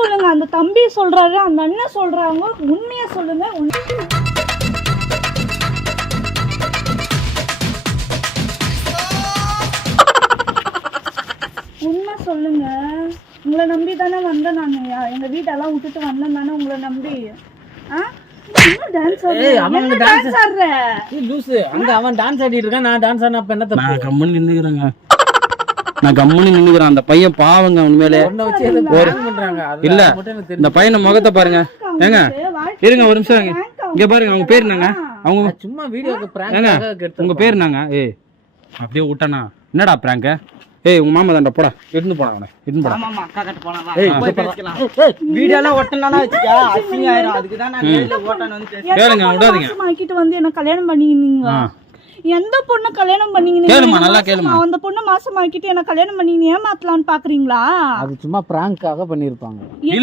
சொல்லுங்க. அந்த தம்பி சொல்றாரு, அந்த அண்ணன் சொல்றாங்க, உண்மையா சொல்லுங்க. உண்மை சொல்லுங்க. உங்களை நம்பி தானே வந்தேன் நான். எங்க வீட்டெல்லாம் விட்டுட்டு வந்தேன் தானே உங்களை நம்பி. டான்ஸ் ஆடுற லூசு. அங்க அவன் டான்ஸ் ஆடிட்டு இருக்கான், நான் டான்ஸ் ஆடினா அப்ப என்ன தப்பு? நான் கம்முன்னு நின்னுக்கிறேங்க. நான் கம்முன்னு நின்னுக்கிறேன். அந்த பையன் பாவங்க உண்மையிலே. இல்ல இந்த பையனை முகத்தை பாருங்க. ஏங்க இருங்க ஒரு நிமிஷம். இங்க பாருங்க, அவங்க பேர் என்னங்க? அவங்க சும்மா வீடியோக்கு பிராங்க். உங்க பேர் என்னங்க? ஏய் அப்படியே விட்டானா என்னடா பிராங்க? ஏய் உங்க மாமா தான்டா, போடா எடுத்து போடா அவனை. எடுத்து போடா. மாமா அக்கா கிட்ட போலாம். போய் பேசலாம். வீடியோலாம் ஓட்டனானா வெச்சுக்க அசிங்க ஆயிரும். அதுக்கு தான் நான் வீடியோ ஓட்டன வந்து பேசுறேன். கேளுங்க, விடாதீங்க. மாக்கிட்டு வந்து என்ன கல்யாணம் பண்ணினீங்க. எந்த பொண்ணு கல்யாணம் பண்ணீங்க? கேளுமா, நல்லா கேளுமா. அந்த பொண்ணு மாசமாக்கிட்டு என்ன கல்யாணம் பண்ணி ஏமாத்தலாம்னு பாக்குறீங்களா? அது சும்மா பிராங்காக பண்ணிருப்பாங்க.